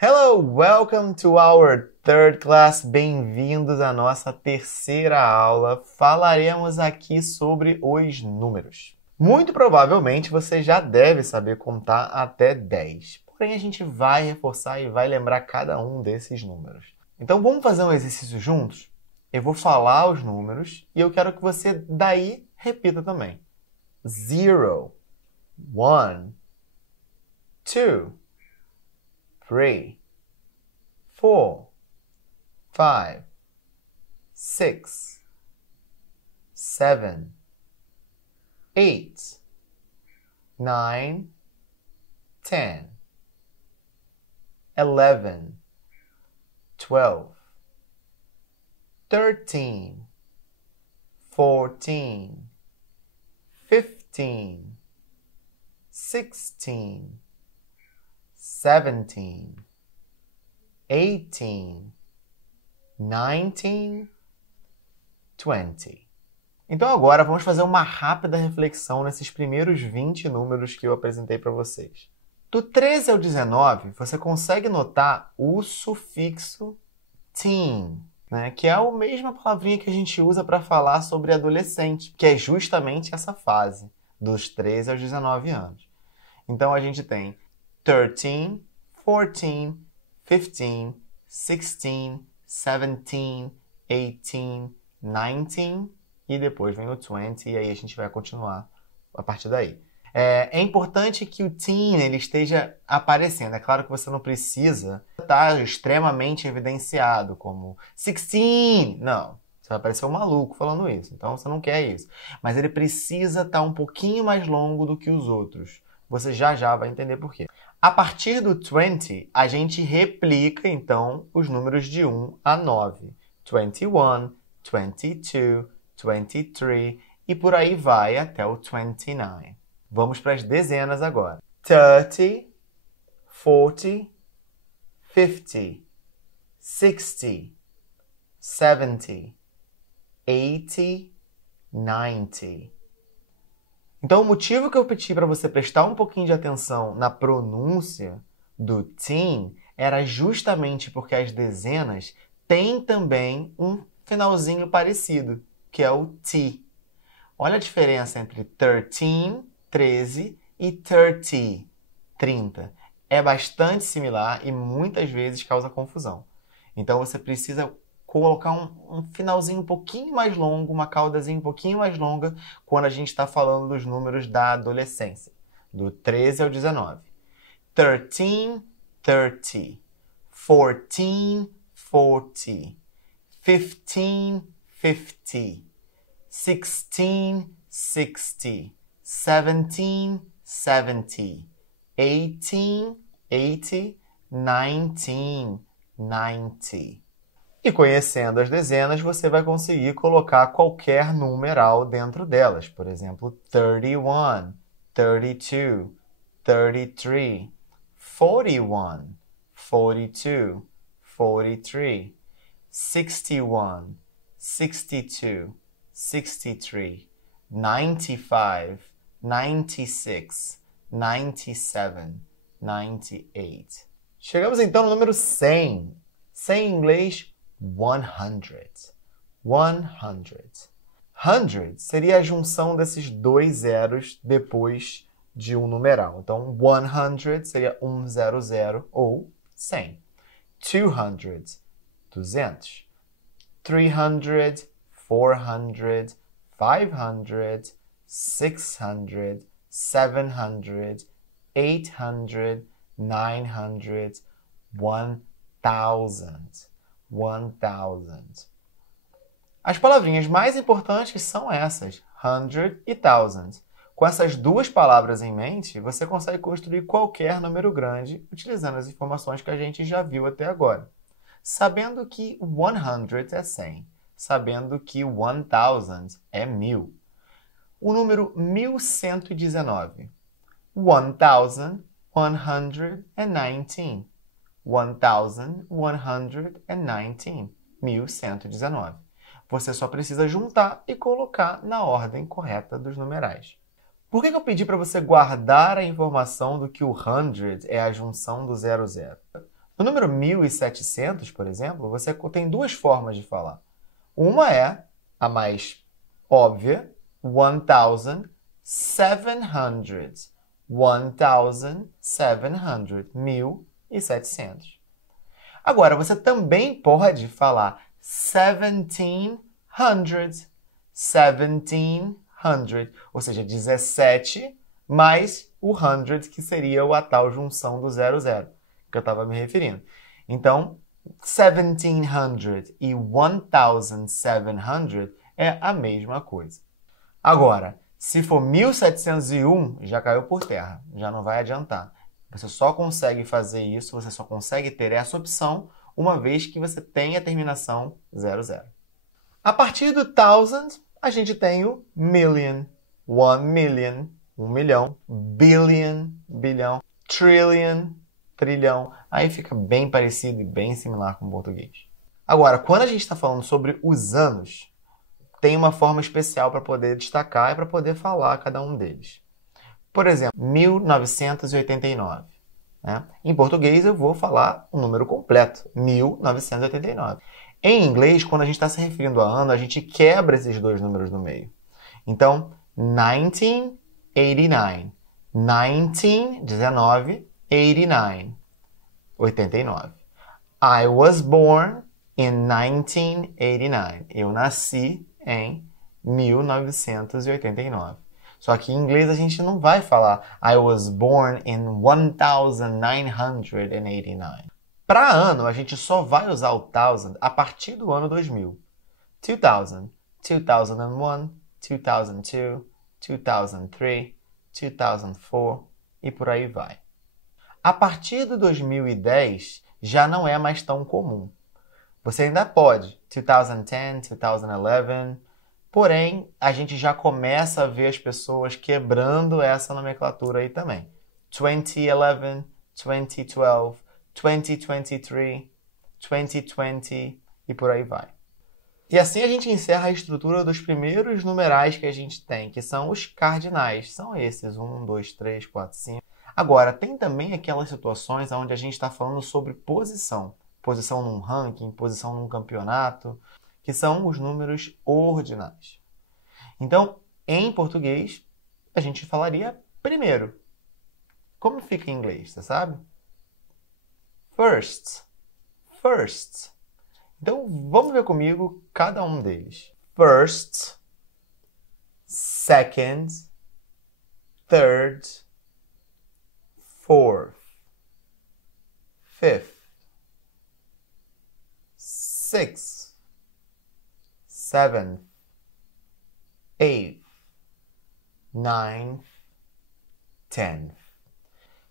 Hello, welcome to our third class. Bem-vindos à nossa terceira aula. Falaremos aqui sobre os números. Muito provavelmente você já deve saber contar até 10. Porém, a gente vai reforçar e vai lembrar cada um desses números. Então, vamos fazer um exercício juntos? Eu vou falar os números e eu quero que você daí repita também. 0, 1, 2, 3, 4, 5, 6, 7, 8, 9, 10, 11, 12, 13, 14, 15, 16, 17, 18, 19, 20. Então agora vamos fazer uma rápida reflexão nesses primeiros 20 números que eu apresentei para vocês. Do 13 ao 19, você consegue notar o sufixo teen, né? Que é a mesma palavrinha que a gente usa para falar sobre adolescente, que é justamente essa fase, dos 13 aos 19 anos. Então a gente tem 13, 14, 15, 16, 17, 18, 19 e depois vem o 20 e aí a gente vai continuar a partir daí. É importante que o teen ele esteja aparecendo. É claro que você não precisa estar extremamente evidenciado, como 16. Não, você vai parecer um maluco falando isso. Então você não quer isso. Mas ele precisa estar um pouquinho mais longo do que os outros. Você já vai entender por quê. A partir do 20, a gente replica, então, os números de 1 a 9. 21, 22, 23 e por aí vai até o 29. Vamos para as dezenas agora. 30, 40, 50, 60, 70, 80, 90. Então, o motivo que eu pedi para você prestar um pouquinho de atenção na pronúncia do teen era justamente porque as dezenas têm também um finalzinho parecido, que é o T. Olha a diferença entre 13, 13 e 30, 30. É bastante similar e muitas vezes causa confusão. Então, você precisa colocar um finalzinho um pouquinho mais longo, uma caudazinha um pouquinho mais longa, quando a gente está falando dos números da adolescência, do 13 ao 19. 13, 30. 14, 40. 15, 50. 16, 60. 17, 70. 18, 80. 19, 90. E conhecendo as dezenas, você vai conseguir colocar qualquer numeral dentro delas. Por exemplo, 31, 32, 33, 41, 42, 43, 61, 62, 63, 95, 96, 97, 98. Chegamos então no número 100. 100 em inglês, 100. 100. 100 seria a junção desses dois zeros depois de um numeral. Então, 100 seria 100 ou 100. 200, 200. 300, 400, 500, 600, 700, 800, 900, 1000. 1000. As palavrinhas mais importantes são essas, 100 e 1000. Com essas duas palavras em mente, você consegue construir qualquer número grande utilizando as informações que a gente já viu até agora. Sabendo que 100 é 100, sabendo que 1000 é 1000. O número 1119. 1119. 1119. 1119. Você só precisa juntar e colocar na ordem correta dos numerais. Por que eu pedi para você guardar a informação do que o 100 é a junção do 00? No número 1700, por exemplo, você tem duas formas de falar. Uma é a mais óbvia, 1700. 1700. 1700. Agora, você também pode falar 1700. 1700. Ou seja, 17 mais o 100, que seria a tal junção do 00, que eu estava me referindo. Então, 1700 e 1700 é a mesma coisa. Agora, se for 1701, já caiu por terra, já não vai adiantar. Você só consegue fazer isso, você só consegue ter essa opção uma vez que você tenha a terminação 00. A partir do thousand, a gente tem o million, 1 million, 1 milhão, billion, bilhão, trillion, trilhão. Aí fica bem parecido e bem similar com o português. Agora, quando a gente está falando sobre os anos, tem uma forma especial para poder destacar e para poder falar cada um deles. Por exemplo, 1989. Né? Em português, eu vou falar o número completo, 1989. Em inglês, quando a gente está se referindo a ano, a gente quebra esses dois números no meio. Então, 1989. 19, 89. 89. I was born in 1989. Eu nasci em 1989. Só que em inglês a gente não vai falar I was born in 1989. Para ano, a gente só vai usar o thousand a partir do ano 2000. 2000, 2001, 2002, 2003, 2004 e por aí vai. A partir do 2010 já não é mais tão comum. Você ainda pode 2010, 2011, porém a gente já começa a ver as pessoas quebrando essa nomenclatura aí também. 2011, 2012, 2023, 2020 e por aí vai. E assim a gente encerra a estrutura dos primeiros numerais que a gente tem, que são os cardinais. São esses, 1, 2, 3, 4, 5. Agora, tem também aquelas situações onde a gente está falando sobre posição. Posição num ranking, posição num campeonato, que são os números ordinais. Então, em português, a gente falaria primeiro. Como fica em inglês, você sabe? First. First. Então, vamos ver comigo cada um deles. First, second, third, fourth, fifth, sixth, seventh, eighth, ninth, tenth.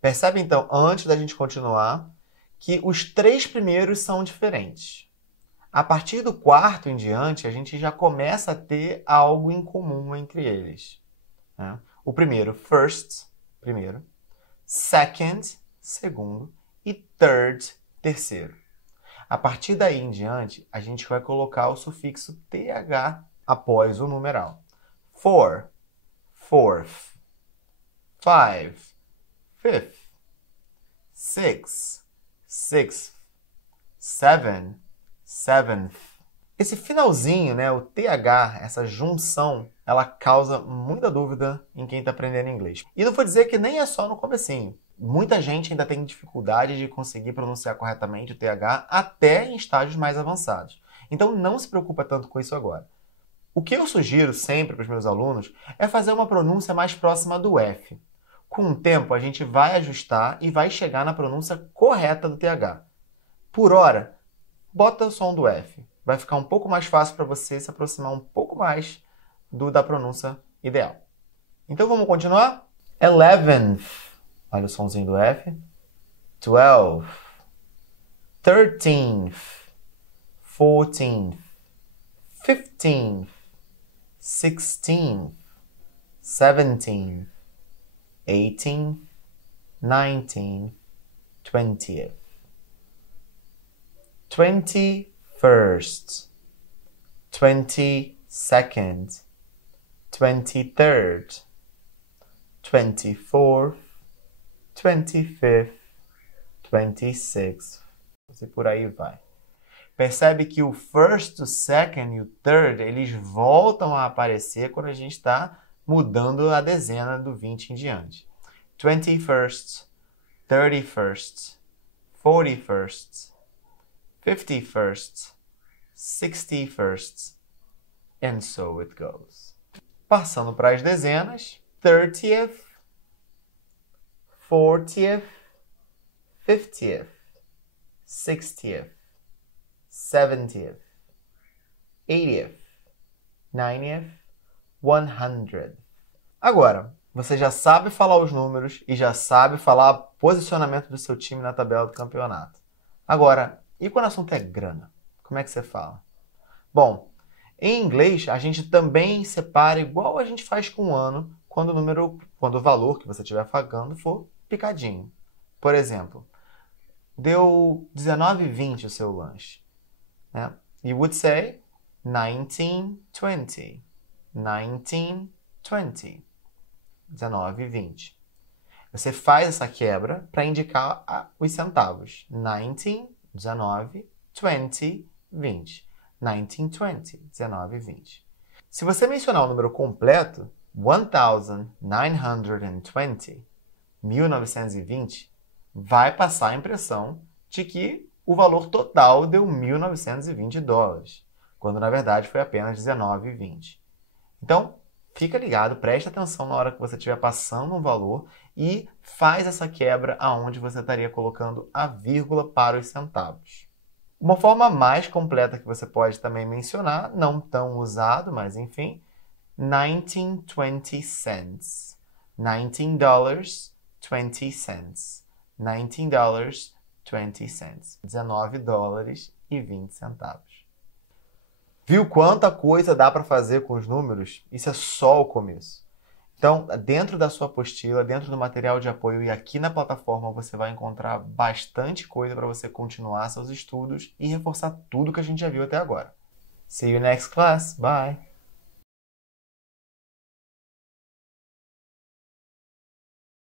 Percebe então, antes da gente continuar, que os três primeiros são diferentes. A partir do quarto em diante, a gente já começa a ter algo em comum entre eles. Né? O primeiro, first, primeiro. Second, segundo. E third, terceiro. A partir daí em diante, a gente vai colocar o sufixo th após o numeral. Four, fourth. Five, fifth. Six, sixth. Seven, seventh. Esse finalzinho, né, o TH, essa junção, ela causa muita dúvida em quem está aprendendo inglês. E não vou dizer que nem é só no comecinho. Muita gente ainda tem dificuldade de conseguir pronunciar corretamente o TH até em estágios mais avançados. Então não se preocupa tanto com isso agora. O que eu sugiro sempre para os meus alunos é fazer uma pronúncia mais próxima do F. Com o tempo, a gente vai ajustar e vai chegar na pronúncia correta do TH. Por hora, bota o som do F. Vai ficar um pouco mais fácil para você se aproximar um pouco mais da pronúncia ideal. Então vamos continuar? 11th. Olha o somzinho do F. 12th. 13th. 14th. 15th. 16th. 17th. 18th. 19th. 20th. 21st, 22nd, 23rd, 24th, 25th, 26th, e por aí vai. Percebe que o first, o second e o third, eles voltam a aparecer quando a gente está mudando a dezena do 20 em diante. 21st, 31st, 41st, 51st, 61st, and so it goes. Passando para as dezenas, 30th, 40th, 50th, 60th, 70th, 80th, 90th, 100th. Agora, você já sabe falar os números e já sabe falar o posicionamento do seu time na tabela do campeonato. Agora, e quando o assunto é grana? Como é que você fala? Bom, em inglês, a gente também separa igual a gente faz com o ano, quando o valor que você estiver pagando for picadinho. Por exemplo, deu R$19,20 o seu lanche. Né? You would say $19.20. $19.20. $19.20. Você faz essa quebra para indicar os centavos. 19, 19, 20, 20. 1920, 1920. Se você mencionar o número completo, 1920, 1920, vai passar a impressão de que o valor total deu $1.920, quando na verdade foi apenas R$19,20. Então, fica ligado, preste atenção na hora que você estiver passando um valor e faz essa quebra aonde você estaria colocando a vírgula para os centavos. Uma forma mais completa que você pode também mencionar, não tão usado, mas enfim, 1920 cents. $19.20. $19.20. $19,20. Viu quanta coisa dá para fazer com os números? Isso é só o começo. Então, dentro da sua apostila, dentro do material de apoio e aqui na plataforma, você vai encontrar bastante coisa para você continuar seus estudos e reforçar tudo que a gente já viu até agora. See you next class. Bye!